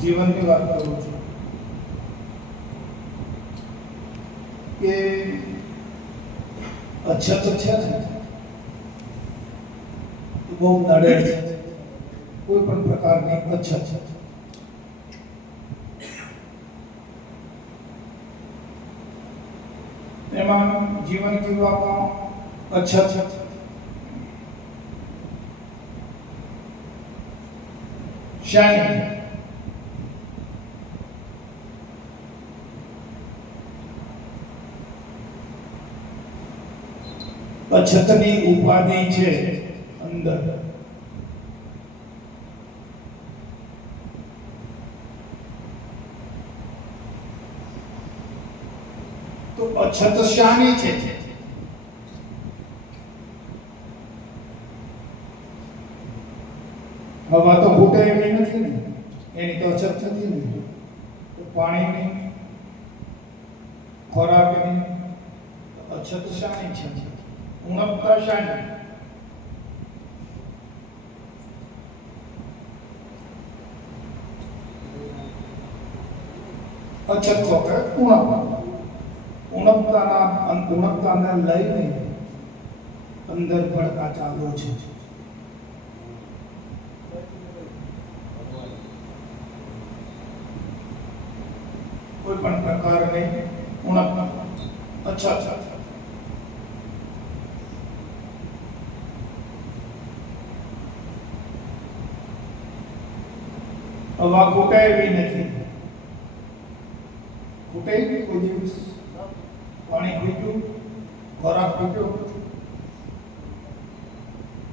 જીવનની વાત કરું છું કે અછત છે ને બહુ નડે છે, કોઈ પણ પ્રકારની અછત. એમાં જીવન જીવવામાં અછત શાની? અછતની ઉપાધિ છે અંદર. તો અછત શાની છે? હવા તો ફૂટે એવી નથી ને, એની તો અછત નથી ને. તો પાણીની, ખોરાકની અછત શાની છે? ઉણપતા શાની? અછત તો કે ઉણપતાને લઈને અંદર પડતા ચાલુ છે. કોઈ પણ પ્રકારની ઉણપતા, અછત. હવા ખૂટે એવી નથી. ખૂટે કોઈ દિવસ? પાણી ખૂટ્યું, ખોરાક ખૂટ્યો,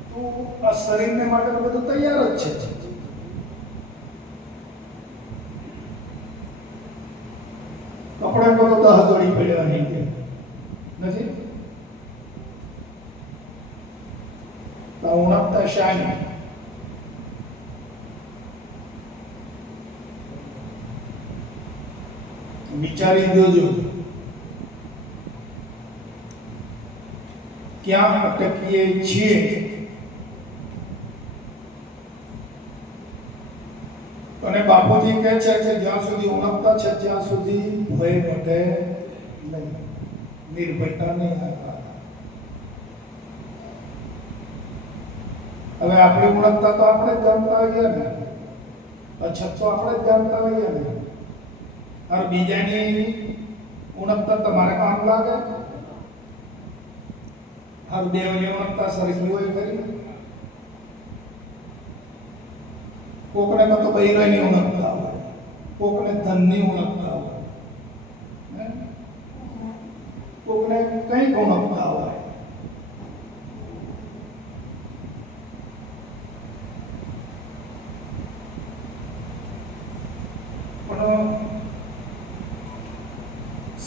તો આ શરીરને માટે બધું તૈયાર જ છે. કપડા તો દહદોડી પડ્યા નહીં નથી. તો ઉણપતા શાની? વિચારી જોજો ક્યાં અટકીએ છીએ. અને બાપુજી કહે છે કે જ્યાં સુધી ઉણપતા છે ત્યાં સુધી ભય ઘટે નહીં, નિર્ભયતા નહીં. હવે આપણી ઉણપતા તો આપણે જ જાણતા હોઈએ ને, અછત તો આપણે જ જાણતા હોઈએ ને. और बीजानी उणपता तुम्हारे काम लागे? हर देवनी उणपता सरखी होय खरी? कोकने में तो बहिरानी उणपता होय, कोकने धननी उणपता होय, कोकने कई उणपता होय.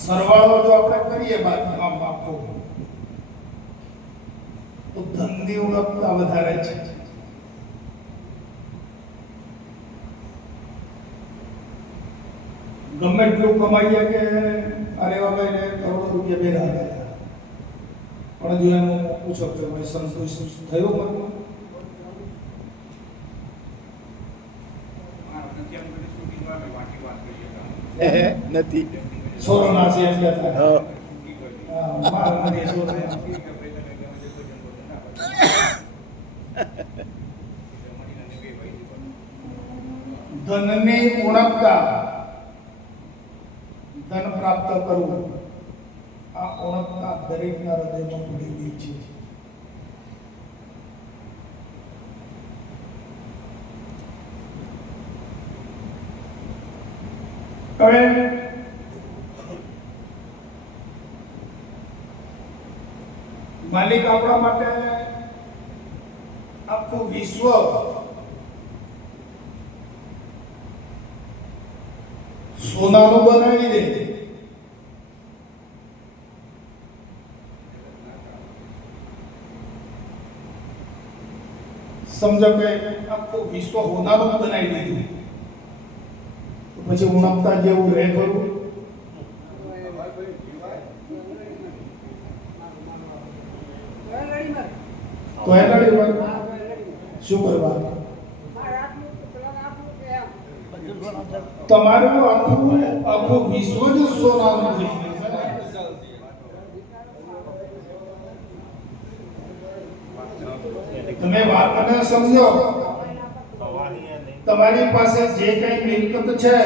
सरवाळो जो આપણે કરીએ બાદમાં બાપો, તો ધનની ઉણપતા વધારે છે. ગમે એટલું કમાઈએ કે અરે ભાઈને કરોડો રૂપિયા ભેગા કર્યા, પણ જો એમ પૂછો કે ભાઈ સંતોષ થયો મને નથી. સોરોના છે એટલે મારા મને સોરો ધનની ઉણપતા, ધન પ્રાપ્ત કરવું, આ ઉણપતા દરેકના હૃદયમાં પડી ગઈ છે. હવે માલિક આપણા માટે આખું વિશ્વ સોનાનું બનાવી દે. સમજો કે આખું વિશ્વ સોનાનું બનાવી દીધું, તો પછી ઉણપતા જેવું રહે ખરું? તો એના શું કરવા? તમારું આખું આખું વિશ્વ જ સોનાનું થઈ ગયું. તમે વાતને સમજો. તમારી પાસે જે કઈ મિલકત છે,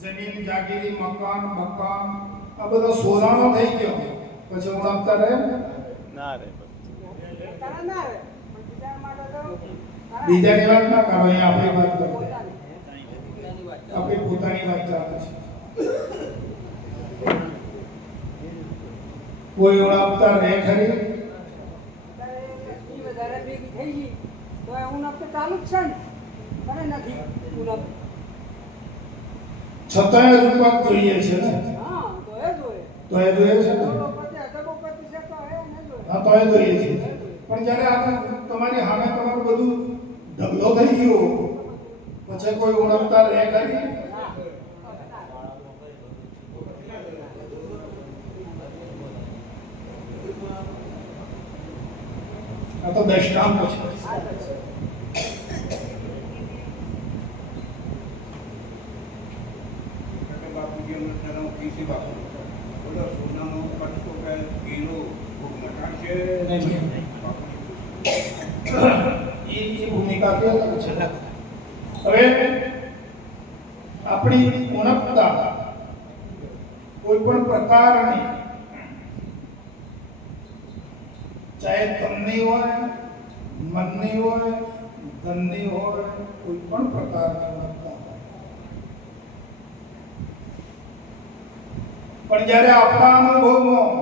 જમીન જાગીરી મકાન મકાન આ બધો સોનાનો થઈ ગયો, પછી ઓળખતા રહે ના રે બીજાની વાત ના કરો. અહીંયા આપણી વાત કરો, આપણી પોતાની વાત ચાલે છે. કોઈ ઓળખતા રહે ખરી? છતાંય રૂપક જોઈએ છે ને? તો એ જોઈએ છે ને? હા, તો એ જોઈએ છે. પણ જ્યારે આપણે તમારી સામે તમારું બધું ઢગલો થઈ ગયો, પછી કોઈ ઓળખતા રહે ખરી? આ તો દૃષ્ટાંત છે. ભૂમિકા કે હવે આપણી ઉણપતા કોઈ પણ પ્રકારની, ચાહે તનની હોય, મનની હોય, ધનની હોય, કોઈ પણ પ્રકારની ઉણપતા હોય, પણ જ્યારે આપણા અનુભવમાં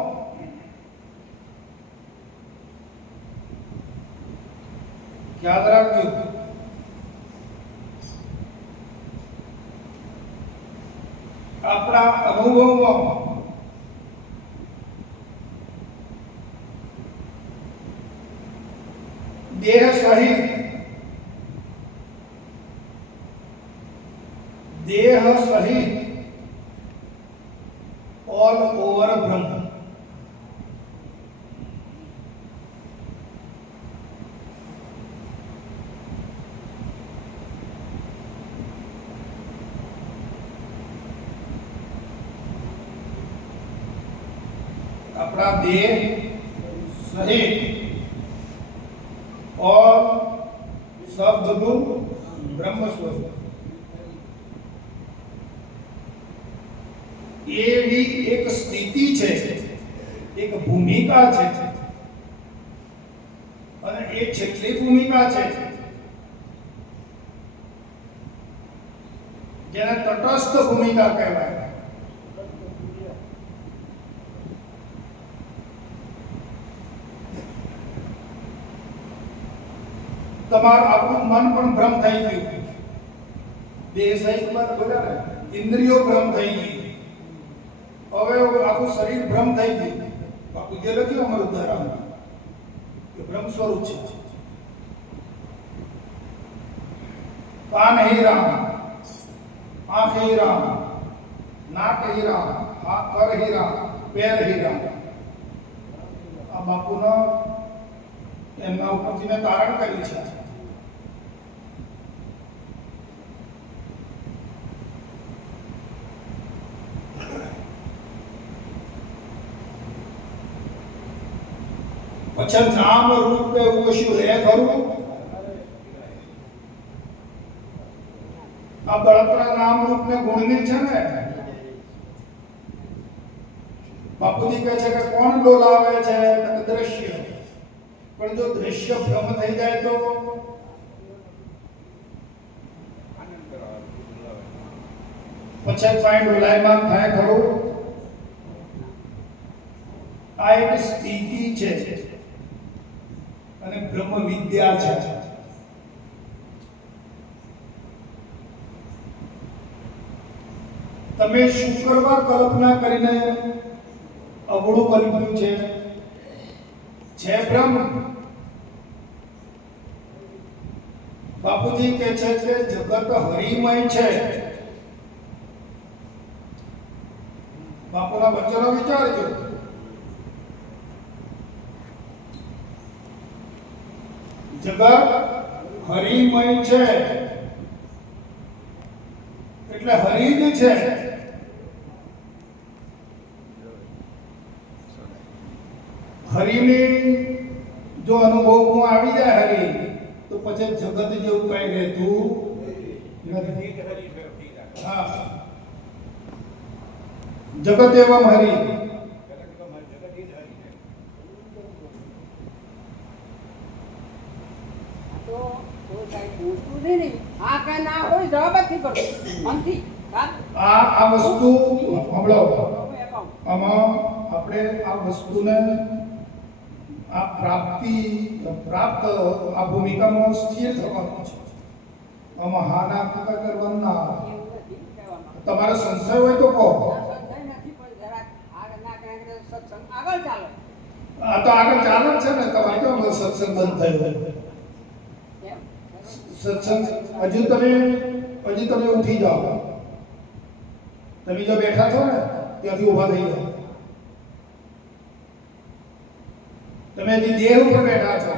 યાદ રાખજો, આપણા અનુભવમાં દેહ સહિત ઓલ ઓવર બ્રહ્મ, આપણા દેહ સહિત और सब બધું બ્રહ્મ સ્વરૂપ, એવી એક સ્થિતિ છે, એક ભૂમિકા છે, અને એ જેટલી ભૂમિકા છે જેને તટસ્થ ભૂમિકા કહેવાય. તમારું આપણું મન પણ ભ્રમ થઈ ગયું, દેહ સહિત બધા ને ઇન્દ્રિયો ભ્રમ થઈ ગઈ, હવે આખું શરીર ભ્રમ થઈ ગયું. બાપુ જે લખ્યું અમારું ઉદાહરણ કે બ્રહ્મ સ્વરૂપ છે. કાન હીરા, આંખ હીરા, નાક હીરા, કર હીરા, પેર હીરા. આ બાપુના એમના ઉપરથી મેં તારણ કર્યું છે. પછી નામ રૂપ એવું કશું રહે ખરું? આ બળતરા નામ રૂપ ને ગુણની છે ને. બાપુજી કહે છે કે કોણ ડોલાવે છે? દ્રશ્ય. પણ જો દ્રશ્ય ભ્રમ થઈ જાય તો પછી કાંઈ ડોલાયમાન થાય ખરું? આ એક સ્થિતિ છે અને બ્રહ્મ વિદ્યા છે. તમે શું કરવા કલ્પના કરીને અવળું કર્યું છે બ્રહ્મ. બાપુજી કહે છે કે જગત હરિમય છે. બાપુના વચનો વિચારજો. જગત હરિમય છે એટલે હરિ જ છે. હરિની જો અનુભવમાં આવી જાય હરિ, તો પછી જગત જેવું કઈ રહેતું નથી. હા, જગત એવમ હરિ. આ વસ્તુ હમણાં આમાં આપણે આ વસ્તુને આ પ્રાપ્ત આ ભૂમિકામાં સ્થિર થવાનું છે. આમાં હાના કુકા કરવાનું ના આવે. તમારે સંશય હોય તો કહો. આ તો આગળ ચાલે જ છે ને. તમારે કેમ સત્સંગ બંધ થયો? સત્સંગ હજી તમે ઉઠી જાઓ. તમે જો બેઠા છો ને ત્યાંથી ઊભા થઈ જાઓ. તમે હજી દેહ ઉપર બેઠા છો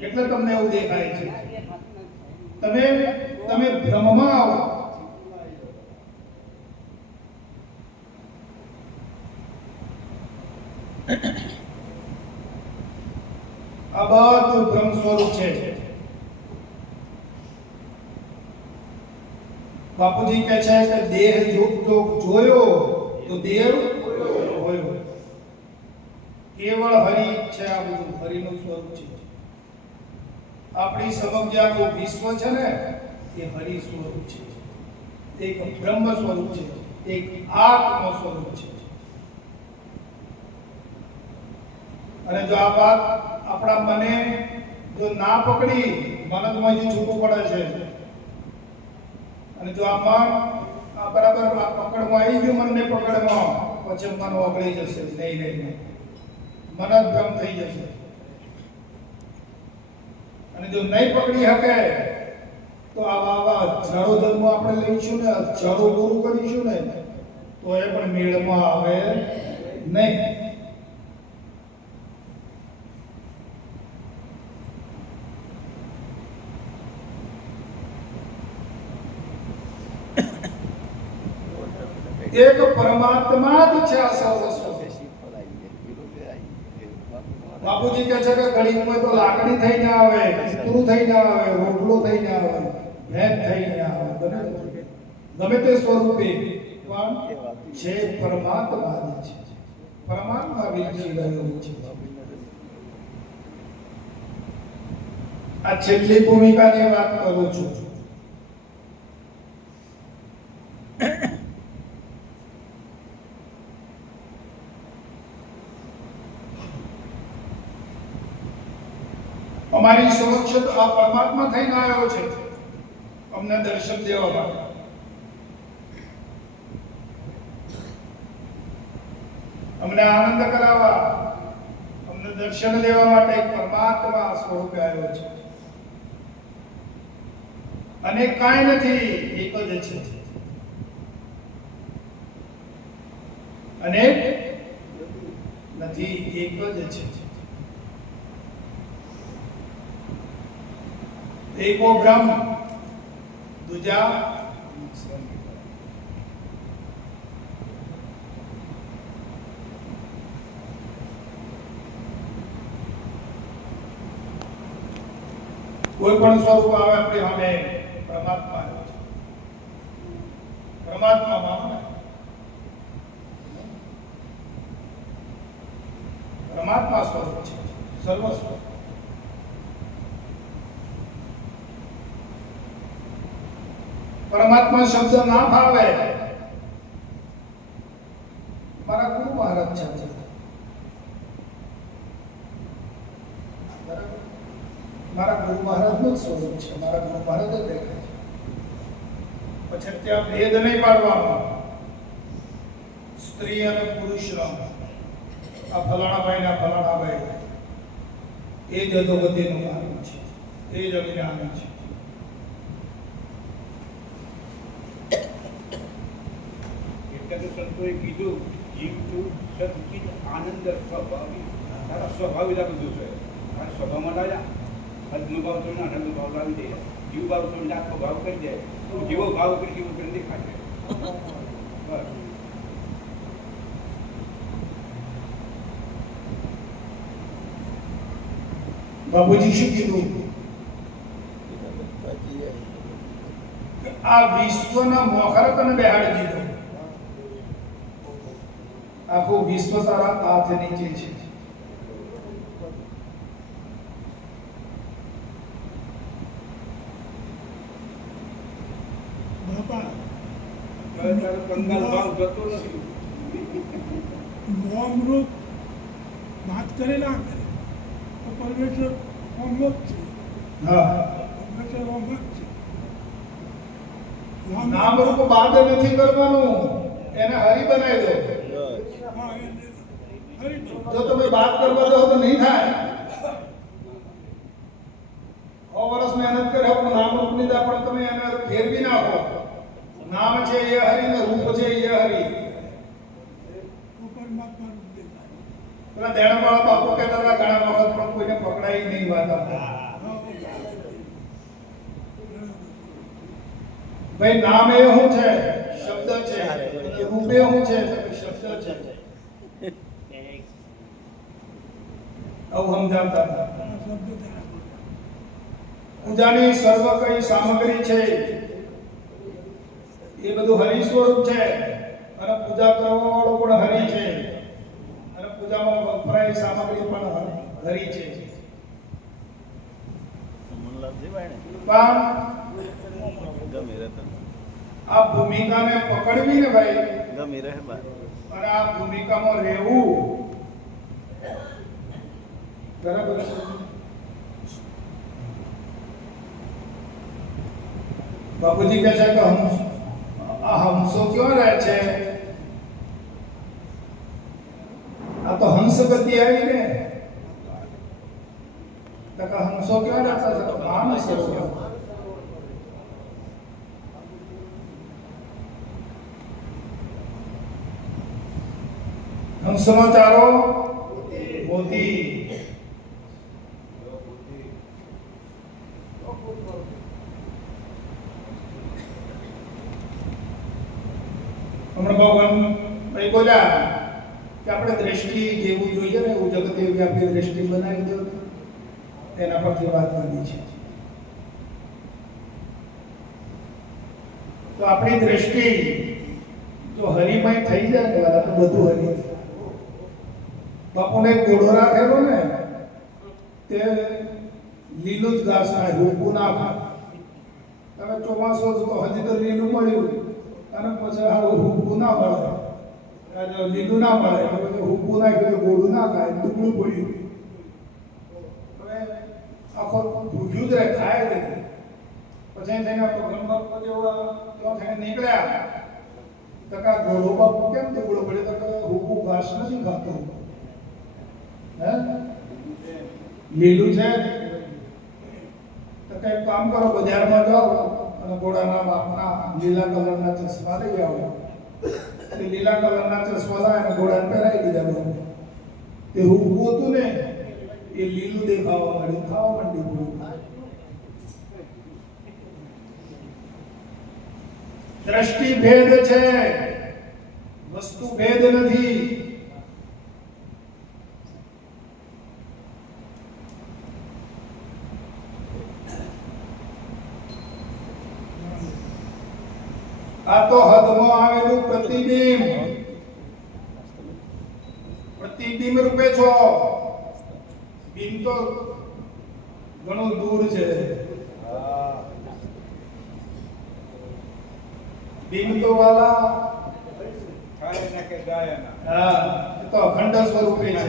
એટલે તમને એવું દેખાય છે. તમે ભ્રમમાં આવો. આ બધું બ્રહ્મ સ્વરૂપ છે. બાપુજી કહે છે કે દેહ જોયો તો દેવ હોયો. કેવળ હરિ છે. આ બધું હરિનું સ્વરૂપ છે. આપણી સમગ્ર આખું વિશ્વ છે ને એ હરિ સ્વરૂપ છે. એક બ્રહ્મ સ્વરૂપ છે. એક આત્મ સ્વરૂપ છે. અને જો આ વાત આપણા મને જો ના પકડી, મન તો અહીંથી છૂટું પડે છે. અને જો આ મન બરાબર આ પકડમાં આવી ગયું, મનને પકડમાં, પછી મન ઓગળી જશે. નહીં, મન જ ભ્રમ થઈ જશે. અને જો નહીં પકડી શકે તો આવા હજારો જન્મ આપણે લઈશું ને, હજારો ગુરુ કરીશું ને, તો એ પણ મેળમાં આવે નહીં. એક પરમાત્મા જ છે આ સર્વસ્વ. બાપુજી કહે છે કે ઘડીમાં તો લાકડી થઈને આવે, કૂતરું થઈને આવે, રોટલો થઈને આવે, ભેંસ થઈને આવે, ગમે તે સ્વરૂપે પણ છે પરમાત્મા જ છે. પરમાત્મા વિરજી રહ્યો છે. આ છેલ્લી ભૂમિકાની વાત કરું છું. અમારી સમક્ષ આ પરમાત્મા થઈને આવ્યો છે અમને દર્શન દેવા માટે. અમને આનંદ કરાવવા, અમને દર્શન દેવા માટે એક પરમાત્મા સ્વરૂપે આવ્યો છે. અને કાંઈ નથી, એક જ છે. અને નથી, એક જ છે. એકો બ્રહ્મ, દૂજા કોઈ પણ સ્વરૂપ આવે આપણે સામે પરમાત્મા આવ્યો છે. પરમાત્મા માનો, પરમાત્મા સ્વરૂપ છે, સર્વસ્વ. પરમાત્મા શબ્દ ના ભાવે, મારા ગુરુ મહારાજ છે. મારા ગુરુ મહારાજ નું સ્વરૂપ છે. મારા ગુરુ મહારાજ જ દેખાય છે. પછી ત્યાં ભેદ નહીં પાડવાનો સ્ત્રી અને પુરુષનો. આ ફલાણા ભાઈ ના ફલાણા ભાઈ, એ જ અધોગતિનું કારણ છે, એ જ અજ્ઞાન છે. સંતોએ કીધું જીવ તું સદચિત આનંદ સ્વભાવી. તારા સ્વભાવ એલા બધું છે. તારા સ્વભાવમાં લાવ્યા અનુભવ તો ના અનુભવ લાવી દે. જીવ ભાવ છોડીને આખો ભાવ કરી દે તું જેવો ભાવ કરી એવો કરી દેખાશે બસ બાપુજી શું કીધું આ વિશ્વના મોખરે તને બેહાડી દીધો આખું વિશ્વ તારા હાથ નીચે છે બાપા તારો કંગાલ ભાવ જતો નથી નોમરૂપ વાત કરેલા કરે તો પરમેશ્વર ઓમ જ છે હા પરમેશ્વર ઓમ જ છે નામ રૂપ બાદ નથી કરવાનું એને હરી બનાવી દો હા એને હરી દો. જો તમે બાદ કરવા દો તો નહીં થાય 100 વર્ષ મહેનત કરે પણ નામ રૂપ લીધા પણ તમે એને ફેરવી નાખો નામ છે એ હરિ ને રૂપ છે એ હરિ તો પરમાત્મા રૂપ દેખાય. પેલા દેણવાળા બાપુ કહેતા હતા ઘણા વખત પણ કોઈને પકડાઈ નહીં વાત આપતા ભાઈ નામ એ શું છે શબ્દ છે અને રૂપે શું છે શબ્દ છે આવું સમજાવતા હતા આ શબ્દ ધરા પડે. પૂજાની સર્વ કઈ સામગ્રી છે એ બધું હરિ સ્વરૂપ છે અને પૂજા કરવા વાળો પણ હરિ છે અને પૂજામાં વપરાય સામગ્રી પણ હરિ છે પણ આ ભૂમિકાને પકડવી ને ભાઈ અને આ ભૂમિકામાં રહેવું બરાબર છે બાપુજી કહે છે કે આ હંસો ક્યાં રહે છે આ તો હંસ ગતિ આવી ને તો કે હંસો ક્યાં રહેતા છે તો માનસ હંસનો ચારો મોતી હમણાં ભગવાન ભાઈ બોલ્યા કે આપણે દ્રષ્ટિ જેવું જોઈએ ને એવું જગત એવી આપણી દ્રષ્ટિ બનાવી દો એના પરથી વાત કરવી છે તો આપણી દ્રષ્ટિ જો હરિમય થઈ જાય ને વાલા તો બધું હરિ બાપુને ઘોડો રાખેલો ને તે લીલું જ ઘાસ ખાય રૂપું ના ખાય તમે ચોમાસું તો હજી તો લીલું મળ્યું અને પછી આ હુકું ના મળે લીલું ના મળે એટલે હુકું નાખ્યું ગોળું ના ખાય દુબળું પડ્યું હવે આખો ભૂખ્યું જ રહે ખાય જ નહીં પછી થઈને બ્રહ્મ જેવા થઈને નીકળ્યા તો કા ગોળો બાપુ કેમ દુબળો પડ્યો તો કે હુકું ઘાસ નથી ખાતો હે લીલું છે તો કઈ કામ કરો બજારમાં જાઓ અને ઘોડાના બાપના લીલા કલરના ચશ્મા લઈ આવો તે લીલા કલરના ચશ્મા લાવે અને ઘોડાને પહેરાવી દીધા લોકો તે હુકું હતું ને એ લીલું દેખાવા માંડ્યું ખાવા માંડ્યું દ્રષ્ટિ ભેદ છે વસ્તુ ભેદ નથી આ તો હદમાં આવેલું પ્રતિબિંબ રૂપે છો બિંબ તો ઘણું દૂર છે બિંબ તો વાલા ખાય ના કે ગાય ના હા એ તો અખંડ સ્વરૂપે છે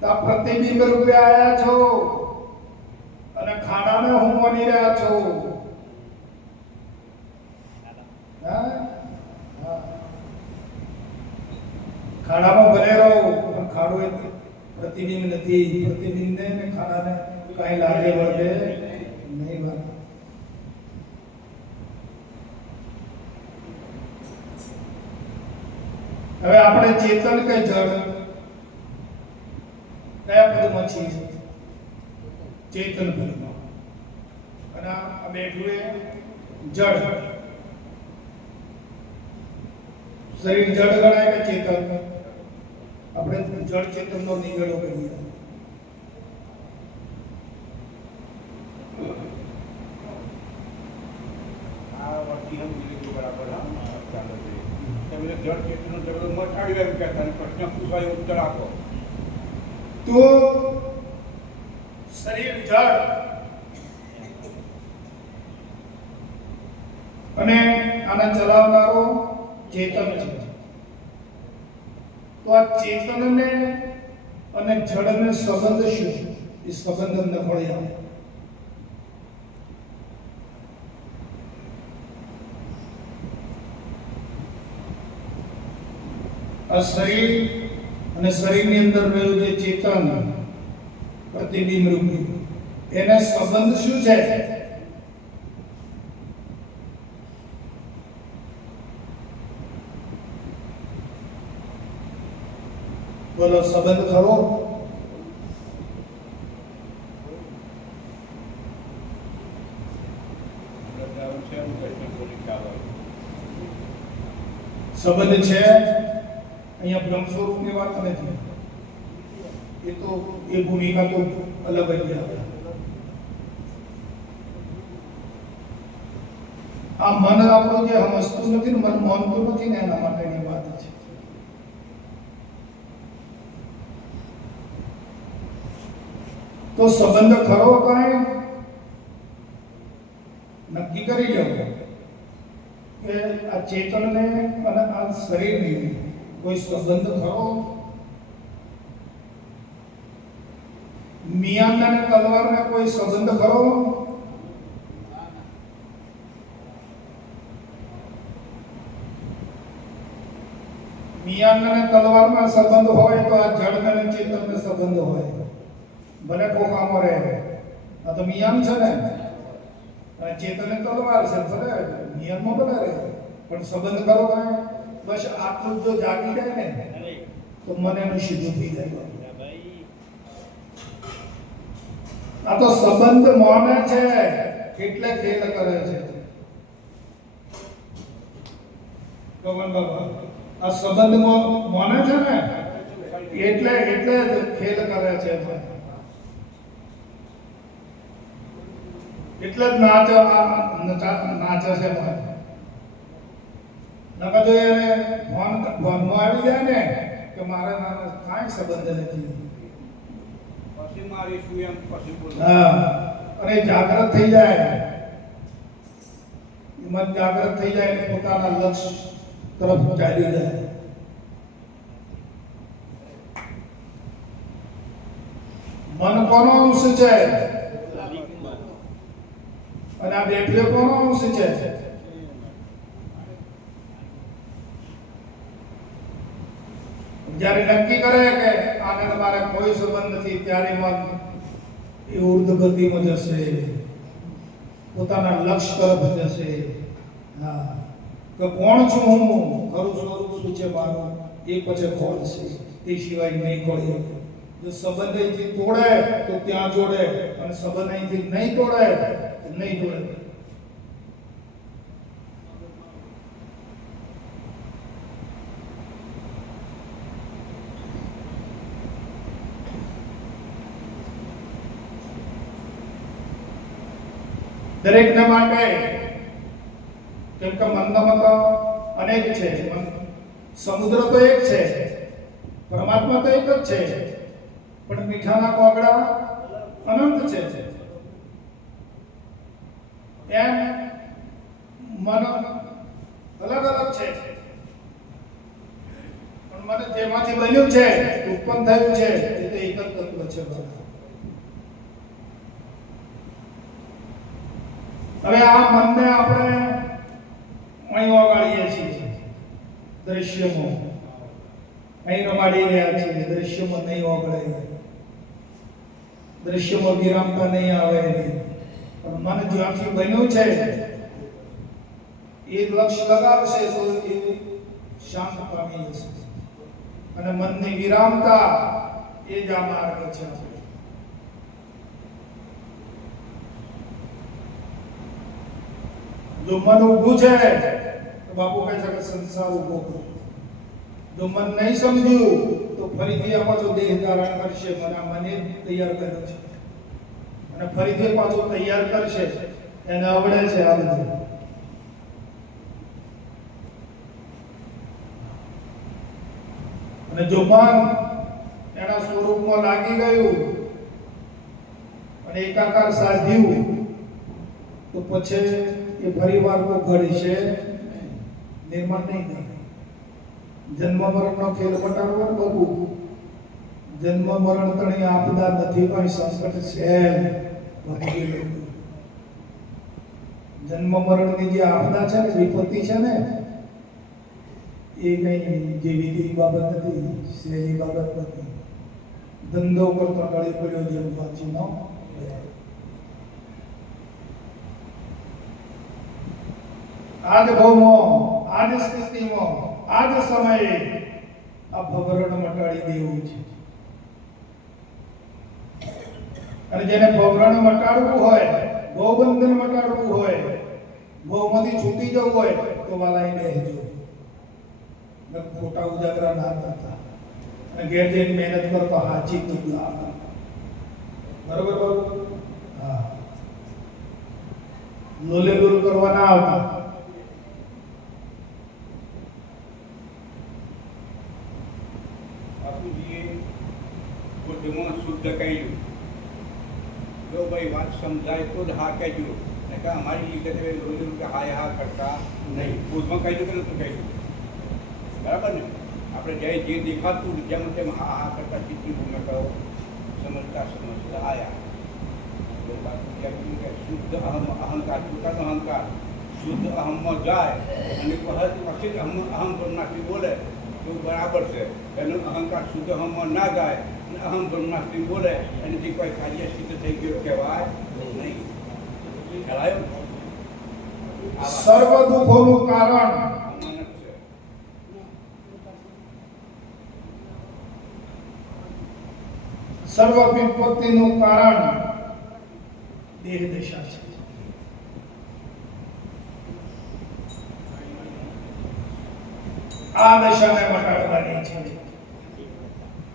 તો આ પ્રતિબિંબ રૂપે આયા છો અને ખાડાને હું માની રહ્યા છો ખાડામાં ભલે રહો પણ ખાડો એ પ્રતિબિંબ નથી પ્રતિબિંબને ને ખાડાને કાંઈ લાગે વળગે નહીં બને હવે આપણે ચેતન કે જડ કયા પદમાં છીએ ચેતન પદમાં આ બેઠું એ જડ, શરીર જડ ગણાય કે ચેતન? આપણે જડ ચેતનનો નિવેડો કહીએ. આ વાતથી સમજી લીધું બરાબર. હા, ચાલો છે. તમે જળ ચેતનનો ઝઘડો મટાડ્યો એમ કહેતા અને પ્રશ્ન પૂછાયો ઉત્તર આપો. તો શરીર જડ અને આને ચલાવનારો ચેતન છે. તો આ ચેતનને અને જડને સંબંધ શું? એ સંબંધ અમને મળી આવે. આ શરીર અને શરીરની અંદર રહેલું જે ચેતન પ્રતિબિંબ રૂપી, એના સંબંધ શું છે? બોલો, સંબંધ ખરો? સંબંધ છે. અહીંયા બ્રહ્મ સ્વરૂપની વાત નથી. એ તો એ ભૂમિકા તો અલગ જ આવે. આ મન આપણું જે સમજતું નથી ને, મન માનતું નથી ને, એના માટેની વાત છે. તો સંબંધ ખરો કાંઈ નક્કી કરી લો કે આ ચેતનને અને આ શરીરને કોઈ સંબંધ ખરો? મિયાન અને તલવારને કોઈ સંબંધ ખરો? મિયાન અને તલવારમાં સંબંધ હોય તો આ જળ અને ચેતનને સંબંધ હોય. ભલે ખોખામાં રહે, આ તો મિયાન છે ને, અને ચેતન એ તલવાર છે. ભલે મિયાનમાં ભલે રહે, પણ સંબંધ કરો કાંઈ? બસ આટલું જો જાગી જાય ને તો મને એનું સીધું થઈ જાય. આ તો સંબંધ માને છે એટલે ખેલ કરે છે. કવન બાબા, આ સંબંધ માને છે ને એટલે ખેલ કરે છે. એટલે જ નાચે છે. નકર જો એને ભણમાં આવી જાય ને કે મારા નાના કાંઈ સંબંધ નથી, પછી મારી શું એમ પછી બોલો. હા, અને જાગૃત થઈ જાય, મન જાગૃત થઈ જાય, પોતાના લક્ષ્ય તરફ ચાલી જાય. મન કોનો અંશ છે અને આ બેઠો કોનો અંશ છે? જ્યારે નક્કી કરે કે આને તમારે કોઈ સંબંધ નથી, ત્યારે મન એ ઉર્ધ ગતિમાં જશે, પોતાના લક્ષ્ય તરફ જશે. હા, કે કોણ છું હું, ખરું સ્વરૂપ શું છે મારું, એ પછી ખોલશે. તે સિવાય નહીં ખોલે. જો સંબંધ અહીંથી તોડે તો ત્યાં જોડે, અને સંબંધ અહીંથી નહીં તોડે તો નહીં જોડે. દરેકને માટે, કેમ કે મનમાં તો અનેક છે, સમુદ્ર તો એક છે, પરમાત્મા તો એક જ છે, પણ મીઠાના કોગળા અનંત છે. એમ મન અલગ અલગ છે, પણ મને જેમાંથી બન્યું છે, ઉત્પન્ન થયું છે, એ તો એક જ તત્વ છે. હવે આ મનને આપણે અહીં ઓગાળીએ છીએ દ્રશ્યમાં, અહીં રમાડી રહ્યા છીએ, દ્રશ્યમાં નહીં ઓગળે, દ્રશ્યમાં વિરામતા નહીં આવે. પણ મન જ્યાંથી બન્યું છે એ લક્ષ્ય લગાવશે તો એ શાંત પામી જશે, અને મનની વિરામતા એ જ આ માર્ગ છે. જો મન ઊભું છે તો બાપુ કહે છે કે સંસાર ઊભો કરો. જો મન નહીં સમજ્યું તો ફરીથી આ પાછો દેહ ધારણ કરશે. મને તૈયાર કર્યો છે અને ફરીથી પાછો તૈયાર કરશે. એને આવડે છે આ બધું. અને જો મન એના સ્વરૂપમાં લાગી ગયું અને એકાકાર સાધ્યું તો પછી એ ફરીવાર તો ઘડશે નિર્માણ નહીં કરે. જન્મ મરણનો ખેલ પટાડવો બહુ. જન્મ મરણ તણી આપદા નથી, કોઈ સંકટ છે. જન્મ મરણની જે આપદા છે ને, વિપત્તિ છે ને, એ કઈ જે વિધિ બાબત નથી, શૈલી બાબત નથી. ધંધો કરતો ગળી પડ્યો જેમ વાંચી ન. આજ ભાવમાં, આજ સ્થિતિમાં, આજ સમયે આ ભવરણ મટાડી દેવું છે. અને જેને ભવરણ મટાડવું હોય, ભવબંધન મટાડવું હોય, ભવમાંથી છૂટી જવું હોય તો વાલાઈ બેહજો. ખોટા ઉજાગરા ના કરતા અને ઘેર જઈને મહેનત કરતો હાચી તુલા. બરોબર બરોબર. હા, લોલે લોલ કરવા ના આવતા. બાપુજીએ બુદ્ધમાં શુદ્ધ કહ્યું, જો ભાઈ વાત સમજાય તો જ હા કહેજો, ને કે અમારી રીતે રોજ કે હા કરતા નહીં. બુદ્ધમાં કહ્યું કે નતું કહ્યું, બરાબર ને? આપણે જે દેખાતું જેમ તેમ હા કરતા ચિત્રી ભૂમિકા સમજતા આયા. શુદ્ધ અહંકાર, પોતાનો અહંકાર શુદ્ધ અહમમાં જાય અને પછી અહમ બ્રહ્માસ્ત્રી બોલે તો બરાબર છે. એનો અહંકાર શુદ્ધ અહમમાં ના જાય અને અહમ બ્રહ્માસ્ત્રી બોલે એનાથી કોઈ કાર્ય સિદ્ધ થઈ ગયો કહેવાય નહીં. ખ્યાલ સર્વ દુઃખોનું કારણ, સર્વ વિપત્તિનું કારણ દેહ દશા છે. આ દશાને મટાડવાની છે.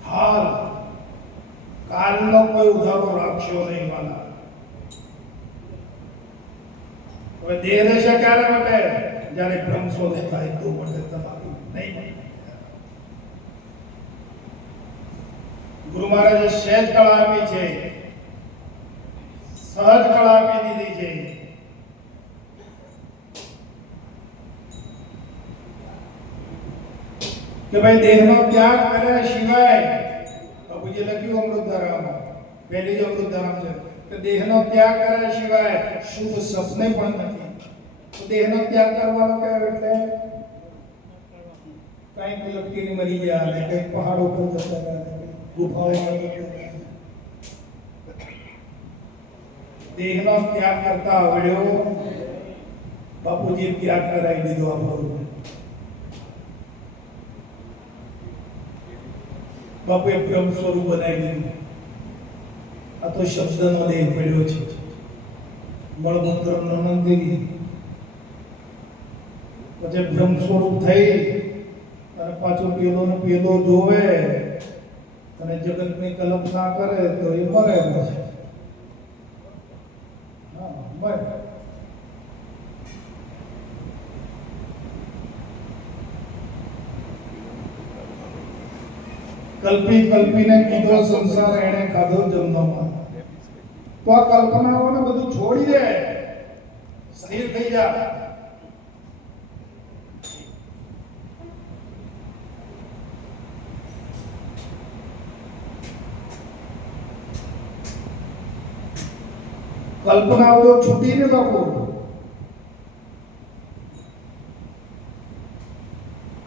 હાલ કાલનો કોઈ ઉધારો રાખશો નહીં વાલા. હવે દેહ દશા ક્યારે મટે? જ્યારે બ્રહ્મ શોધ થાય તો મટે. તમારું નહીં મટે. ગુરુ મહારાજે સહેજ કળા આપી છે, સહજ કળા આપી દીધી છે. કે ભાઈ દેહનો ત્યાગ કર્યા સિવાય, બાપુજી લખ્યું અમૃતધારામાં, પહેલી જ અમૃતધારા છે કે દેહનો ત્યાગ કર્યા સિવાય શુભ સપને પણ નથી. તો દેહનો ત્યાગ કરવાનો કયો એટલે કઈક લટકીને મરી ગયા ને કઈક પહાડો પર જતા રહ્યા, ગુફાઓમાં જતા રહ્યા. દેહનો ત્યાગ કરતા આવડ્યો, બાપુજી ત્યાગ કરાવી દીધો આપણો. બાપુએ બ્રહ્મ સ્વરૂપ બનાવી દીધું. આ તો શબ્દનો દેહ પડ્યો છે, મળમૂત્રનો મંદિર. પછી બ્રહ્મ સ્વરૂપ થઈ અને પાછો પેલો ને પેલો જોવે અને જગતની કલ્પના કરે તો એ મરે પછી. હા, મરે. કલ્પી કલ્પીને કીધો સંસાર એને ખાધો જન્મમાં. તો આ કલ્પનાઓને બધું છોડી દે, સ્થિર થઈ જા. કલ્પનાઓ તો છૂટીને બાપુ.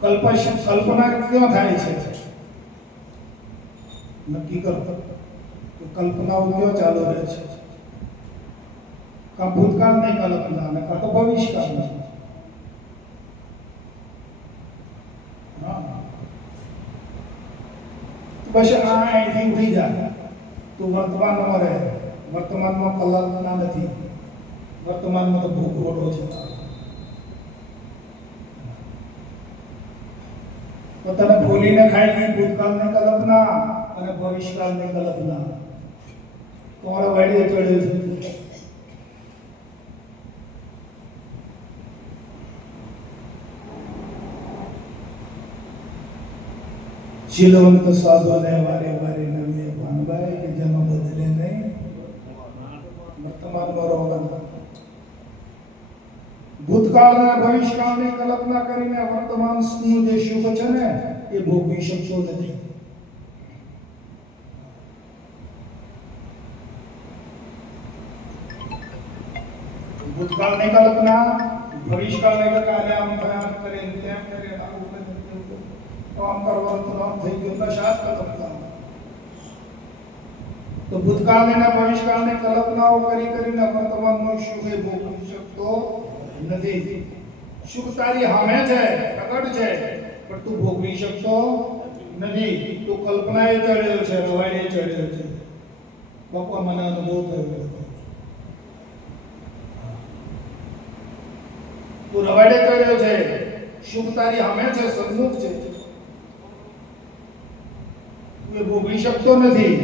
કલ્પના ક્યાં થાય છે? નક્કી કરો તો કલ્પનાઓ ક્યાં ચાલુ રહે છે? કા ભૂતકાળની કલ્પના ને કા તો ભવિષ્યકાળની. બસ આ અહીંથી ઉડી જાય તો વર્તમાનમાં રહે. વર્તમાનમાં કલ્પના નથી, વર્તમાનમાં તો ભૂખ રોડો છે. પોતાને ફોલીને ખાઈ ગઈ ભૂતકાળની કલ્પના અને ભવિષ્યકાળની કલ્પના. તમારા વાડીએ ચડ્યું છે. શીલવંત સાધુને વારે વારે નવીએ પાનભાઈ કે જેમાં બદલે નહીં વર્તમાનમાં રહેવાનું. ભૂતકાળ અને ભવિષ્યકાળની કલ્પના કરીને વર્તમાનનું જે સુખ છે ને એ ભોગવી શકતો નથી. ભૂતકાળની કલ્પના ભવિષ્યકાળને કાલે આમ થયા કરે તેમ કરે આવું કરે તો આમ કરવાનું તો આમ થઈ ગયું નશાત કલ્પના. તો ભૂતકાળની અને ભવિષ્યકાળની કલ્પનાઓ કરીને વર્તમાનનું સુખ એ ભોગવી શકતો નથી. સુખ તારી સામે છે, પ્રગટ છે, પણ તું ભોગવી શકતો નથી. તું કલ્પનાએ ચડ્યો છે, રવાડે ચડ્યો છે. બાપા મને અનુભવ થયો. તું રવાડે ચડ્યો છે, સુખ તારી સામે છે, સન્મુખ છે, તું એ ભોગવી શકતો નથી.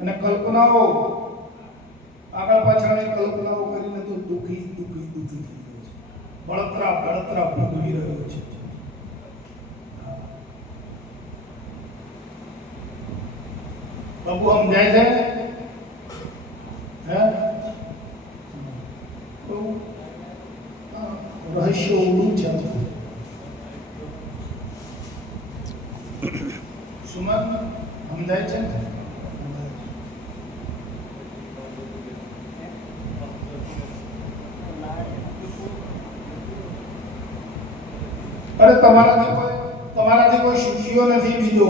અને કલ્પનાઓ આગળ પાછળની કલ્પનાઓ કરીને તું દુઃખી થઈ ગયો છે. બળતરા ભોગવી રહ્યો છે. પ્રભુ સમજાય છે હે રહસ્ય ઊંડું છે. સુમન સમજાય છે. અરે તમારાથી કોઈ શીખ્યો નથી બીજો.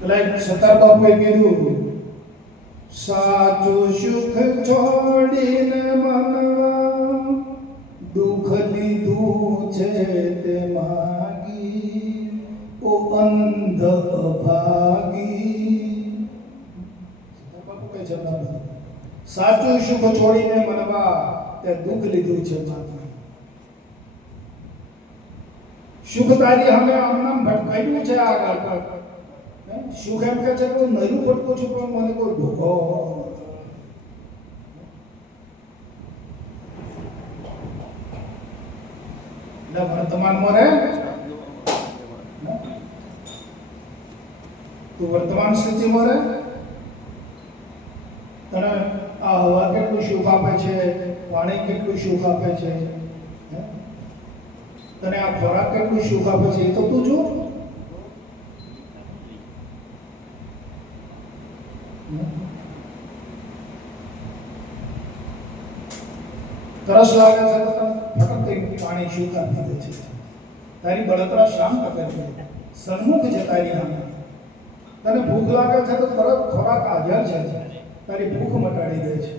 પેલા સતાર બાપુએ કીધું સાચું સુખ છોડીને મનવા દુઃખ લીધું છે તે માગી ઓ અંધ ભાગી. બાપુ કહે છે સાચું સુખ છોડીને મનવા તે દુઃખ લીધું છે માગી. સુખ તારી હવે આમનામ ભટકાયું છે આગળ. સુખ એમ કે છે કે હું નરું ભટકું છું પણ મને કોઈ ધોકો વર્તમાનમાં રહે. તું વર્તમાન સ્થિતિમાં રહે. તને આ હવા કેટલું સુખ આપે છે, પાણી કેટલું સુખ આપે છે, તને આ ખોરાક કેટલું સુખ આપે છે એ તો તું જો. તરસ લાગે છે તો ફટક પાણી સુખ આપી દે છે. તારી બળતરા શાંત કરે છે, સન્મુખ છે તારી સામે. તને ભૂખ લાગે છે તો તરત ખોરાક હાજર છે, તારી ભૂખ મટાડી દે છે.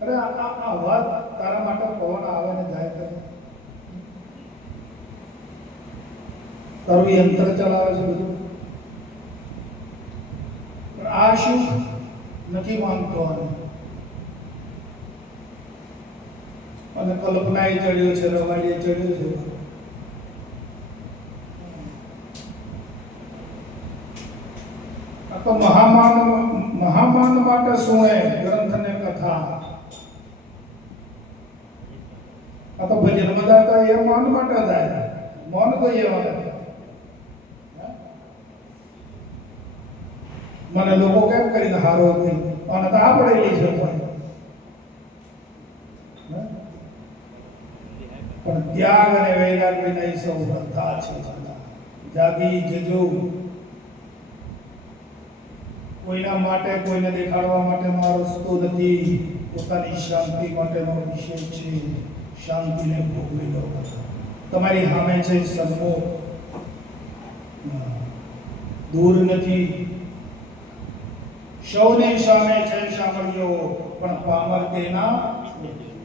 અરે આ વાત તારા માટે પવન આવે ને જાય કરે, તારું યંત્ર ચલાવે છે બધું. પણ આ સુખ નથી માનતો અને કલ્પનાએ ચડ્યો છે, રવાડીએ ચડ્યો છે. આ તો મહામાન માટે સુણે ગ્રંથને કથા. આ તો ભજન બધા તો એ માન માટે થાય. મૌન તો એ માટે મને લોકો કેમ કરીને હારો થઈ અને તો આ પડેલી છે પણ ત્યાગ અને વૈરાગ વિના સૌ બધા છે. જાગી જજો. કોઈના માટે, કોઈને દેખાડવા માટેનો આ રસ્તો નથી. પોતાની શાંતિ માટેનો વિષય છે. શાંતિને ભોગવી લો. તમારી સામે છે સન્મુખ, દૂર નથી. સૌની સામે છે સાંભળ્યો પણ પામર તેના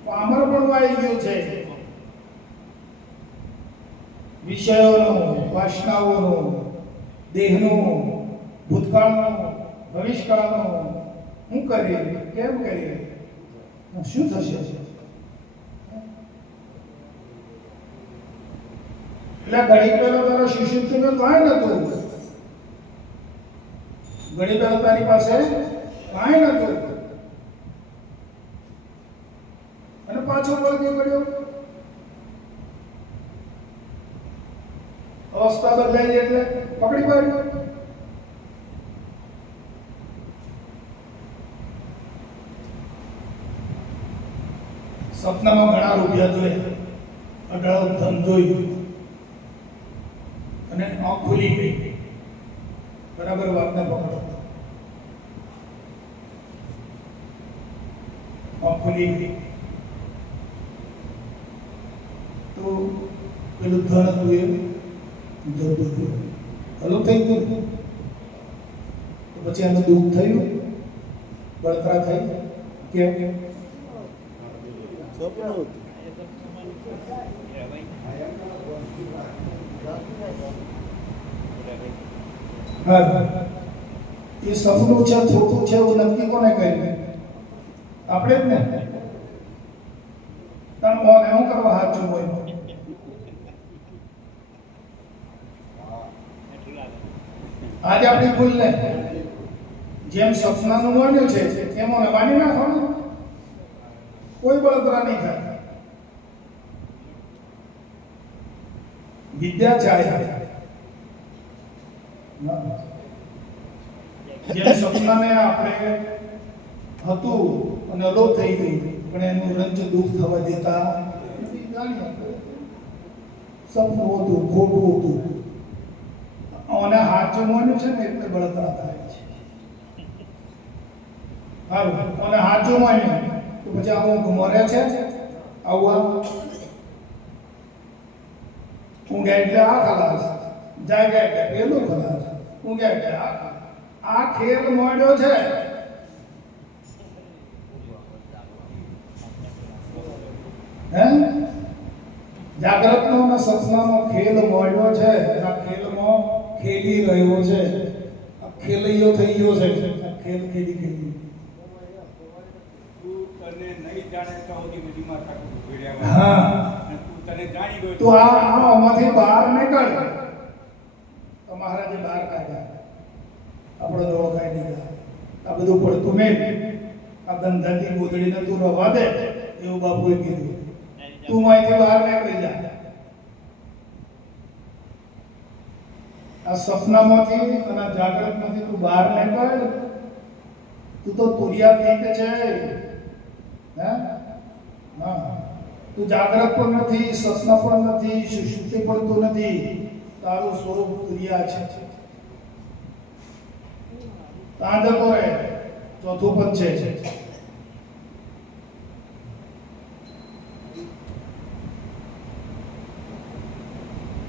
પામર પણ વાઈ ગયું છે. વિષયોનો, વાસનાઓનો, દેહનો, ભૂતકાળનો, ભવિષ્યકાળનો શું કરીએ, કેમ કરીએ, શું થશે? એટલે ઘડી પહેલા તારા શિષ્ય કાંઈ નતું, ઘડી પહેલા તારી પાસે કાંઈ નતું, અને પાછો વળગી પડ્યો. અવસ્થા બદલાઈ એટલે પકડી પાડ્યો. સપનામાં ઘણા રૂપિયા જોયા, અઢળક ધન જોયું, અને આંખ ખુલી ગઈ. બરાબર વાતને પકડો. આંખ ખુલી ગઈ તો પેલું ધન હતું એ જતું રહ્યું. હલો થઈ ગયું. તો પછી એનું દુઃખ થયું, બળતરા થઈ. કેમ? એ સપનું છે ખોટું છે એવું નક્કી કોને કર્યું? આપણે જ ને. તને ઓને શું કરવા હાથ ચૂકવ્યો? આજે આપણી ભૂલ ને જેમ સપનાનું માન્યું છે એમ ઓને માની નાખવાનું. કોઈ બળતરા નહીં થાય. વિદ્યા ચાહે જેમ સપનાને આપણે હતું અને અલો થઈ ગઈ, પણ એનું રંજ દુઃખ થવા દેતા નથી. જાણીએ સપનું હતું, ખોટું હતું, અને હાથ જોવાનું છે ને એટલે બળતરા થાય છે. સારું, અને હાથ જોવાનું તો પછી આવું મરે છે. આવું ઊંઘે એટલે આ ખલાસ, જાગે એટલે પેલું ખલાસ, ઊંઘે એટલે આ ખેલ મોડ્યો છે. હે જાગ્રતનો અને સપનાનો ખેલ મોડ્યો છે. આ ખેલમાં ખેલી રહ્યો છે. આ ખેલૈયો થઈ ગયો છે. ખેલ ખેલી ખેલી તને નહીં જાણે તો સુધી બધીમાં થાકું ભેળ્યા. હા, અને તું તને જાણી ગયો તો આમાંથી બહાર નીકળ. તો મહારાજે બહાર કાઢ્યા. આપણો તો ઓળખાય નહીં. આ બધું પડતું નહીં. આ ગંધાથી ગોદડીને તું રવા દે એવું બાપુએ કીધું. તું અહીંથી બહાર નીકળી જા. આ સપનામાંથી અને જાગ્રતમાંથી તું બહાર નીકળ. તું તો તુર્યાતીત છે. હા, તું જાગ્રત પણ નથી, સપના પણ નથી, સુષુપ્તિ પણ તું નથી. તારું સ્વરૂપ તુર્યા છે. ત્યાં જતો રહે. ચોથું પદ છે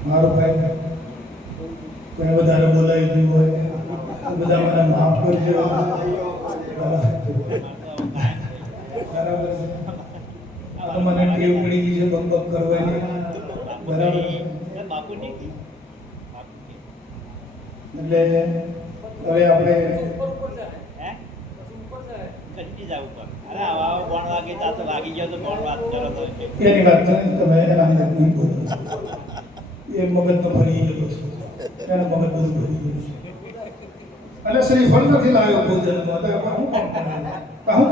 મારો ભાઈ કોઈ વધારે બોલાવી દીધું હોય બધા મને માફ કરજો. બરાબર, તો મને ટેવ પડી ગઈ છે બક કરવાની. બરાબર, એટલે હવે આપણે એની વાત તમે એના નહીં બોલો. એ મગજ તો ભરી ગયેલો છે. એના મગજ બધું ભરી ગયેલું છે. એટલે શ્રીફળ નથી લાવ્યો ભોજનમાં, તો એમાં હું કામ કરવાનું?